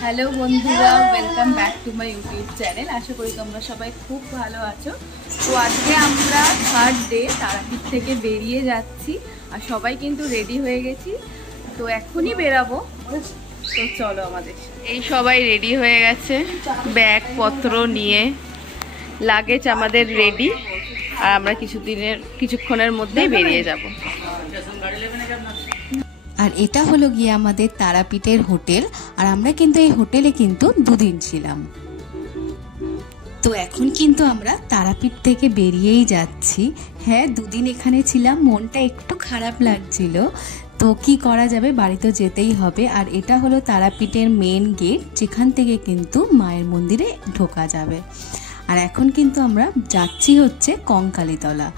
Hello বন্ধুরা, welcome back to my YouTube channel. আশা করি তোমরা সবাই খুব ভালো আছো। তো আজকে আমরা থার্ড ডে তারাপীঠ থেকে বেরিয়ে যাচ্ছি আর সবাই কিন্তু রেডি হয়ে গেছি। তো এখনই বেরাবো, তো চলো আমাদের। এই সবাই রেডি হয়ে গেছে, ব্যাগপত্র নিয়ে, লাগেজ আমাদের রেডি, আর আমরা কিছুক্ষণের মধ্যেই বেরিয়ে যাব। আর এটা হলো গিয়ে আমাদের তারাপীঠের হোটেল, আর আমরা কিন্তু এই হোটেলে কিন্তু দুদিন ছিলাম। তো এখন কিন্তু আমরা তারাপীঠ থেকে বেরিয়েই যাচ্ছি। হ্যাঁ, দুদিন এখানে ছিলাম, মনটা একটু খারাপ লাগছিল, তো কি করা যাবে, বাড়ি তো যেতেই হবে। আর এটা হলো তারাপীঠের মেন গেট, যেখান থেকে কিন্তু মায়ের মন্দিরে ঢোকা যাবে। আর এখন কিন্তু আমরা যাচ্ছি হচ্ছে কঙ্কালীতলা।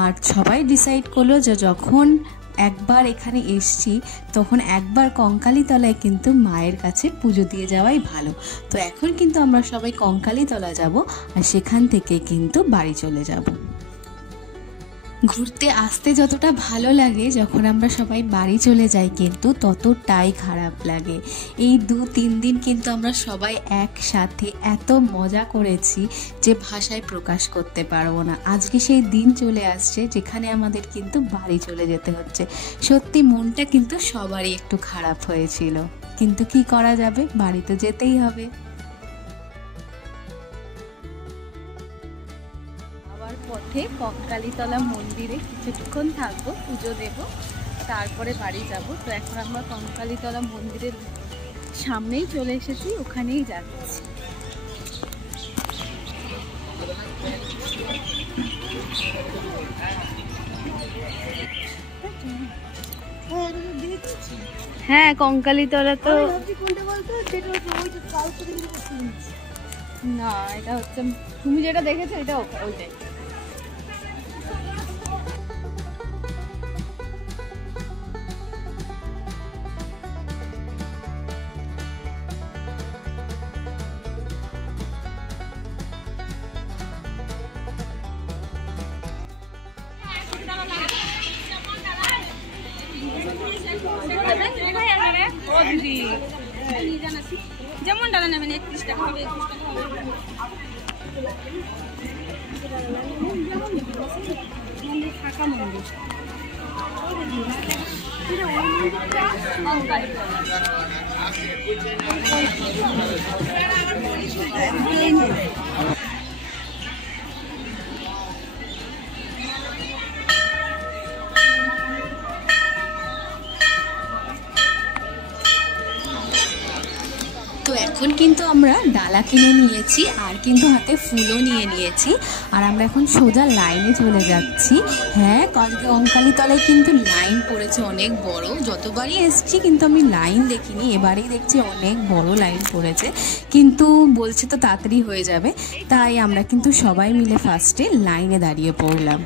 আর সবাই ডিসাইড করলো যে যখন একবার এখানে এসছি তখন একবার কঙ্কালীতলায় কিন্তু মায়ের কাছে পুজো দিয়ে যাওয়াই ভালো। তো এখন কিন্তু আমরা সবাই কঙ্কালীতলা যাব, আর সেখান থেকে কিন্তু বাড়ি চলে যাব। ঘুরতে আসতে যতটা ভালো লাগে, যখন আমরা সবাই বাড়ি চলে যাই কিন্তু ততটাই খারাপ লাগে। এই 2-3 দিন কিন্তু আমরা সবাই একসাথে এত মজা করেছি যে ভাষায় প্রকাশ করতে পারবো না। আজকে সেই দিন চলে আসছে যেখানে আমাদের কিন্তু বাড়ি চলে যেতে হচ্ছে। সত্যি মনটা কিন্তু সবারই একটু খারাপ হয়েছিল, কিন্তু কি করা যাবে, বাড়ি তো যেতেই হবে। পথে কঙ্কালীতলা মন্দিরে কিছুক্ষণ থাকবো, পুজো দেব, তারপরে বাড়ি যাব। তো এখন আমরা কঙ্কালীতলা মন্দিরের সামনেই চলে এসেছি, ওখানেই যাচ্ছি। হ্যাঁ, কঙ্কালীতলা তো না, এটা হচ্ছে তুমি যেটা দেখেছো এটা ওইটাই। যেমন ডালা নেবেন 31 টাকা হবে, 21 টাকা হবে। ফাঁকা মন্দির তো এখন কিন্তু আমরা ডালা কিনে নিয়েছি, আর কিন্তু হাতে ফুলও নিয়ে নিয়েছি, আর আমরা এখন সোজা লাইনে চলে যাচ্ছি। হ্যাঁ, কঙ্কালীতলায় কিন্তু লাইন পড়েছে অনেক বড়। যতবারই এসছি কিন্তু আমি লাইন দেখিনি, এবারেই দেখছি অনেক বড় লাইন পড়েছে, কিন্তু বলছে তো তাড়াতাড়ি হয়ে যাবে, তাই আমরা কিন্তু সবাই মিলে ফার্স্টে লাইনে দাঁড়িয়ে পড়লাম।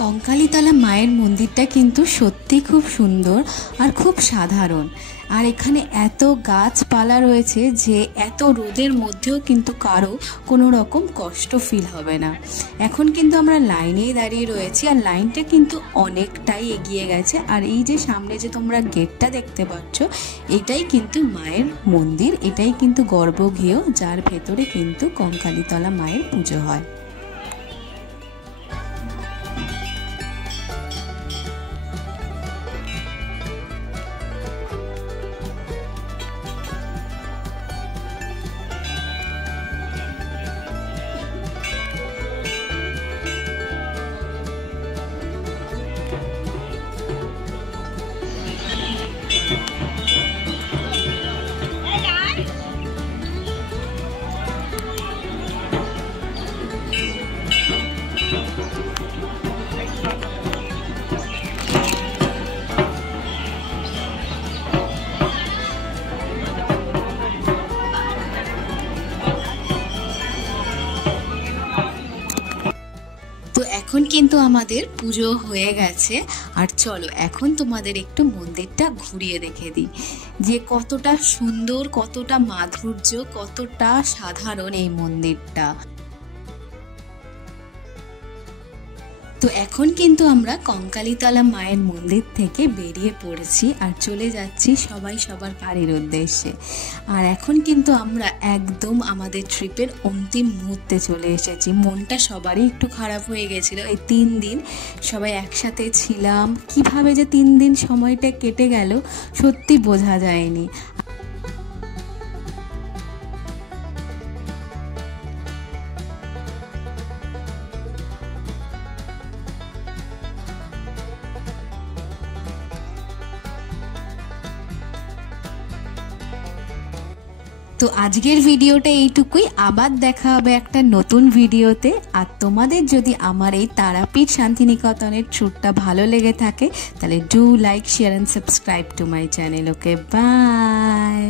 কঙ্কালীতলা মায়ের মন্দিরটা কিন্তু সত্যি খুব সুন্দর আর খুব সাধারণ। আর এখানে এত গাছপালা রয়েছে যে এত রোদের মধ্যেও কিন্তু কারো কোনো রকম কষ্ট ফিল হবে না। এখন কিন্তু আমরা লাইনেই দাঁড়িয়ে রয়েছি, আর লাইনটা কিন্তু অনেকটাই এগিয়ে গেছে। আর এই যে সামনে যে তোমরা গেটটা দেখতে পাচ্ছ, এটাই কিন্তু মায়ের মন্দির, এটাই কিন্তু গর্ভগৃহ, যার ভেতরে কিন্তু কঙ্কালীতলা মায়ের পুজো হয়। এখন কিন্তু আমাদের পুজো হয়ে গেছে, আর চলো এখন তোমাদের একটু মন্দিরটা ঘুরিয়ে দেখে দিই যে কতটা সুন্দর, কতটা মাধুর্য, কতটা সাধারণ এই মন্দিরটা। তো এখন কিন্তু আমরা কঙ্কালীতলা মায়ের মন্দির থেকে বেরিয়ে পড়েছি আর চলে যাচ্ছি সবাই সবার বাড়ির উদ্দেশ্যে। আর এখন কিন্তু আমরা একদম আমাদের ট্রিপের অন্তিম মুহূর্তে চলে এসেছি। মনটা সবারই একটু খারাপ হয়ে গেছিলো, এই 3 দিন সবাই একসাথে ছিলাম, কিভাবে যে 3 দিন সময়টা কেটে গেল সত্যি বোঝা যায়নি। তো আজকের ভিডিওটা এইটুকুই, আবার দেখা হবে একটা নতুন ভিডিওতে। আর তোমাদের যদি আমার এই তারাপীঠ শান্তিনিকেতনের ট্যুরটা ভালো লেগে থাকে তাহলে do like, share and subscribe to my channel. Okay, by.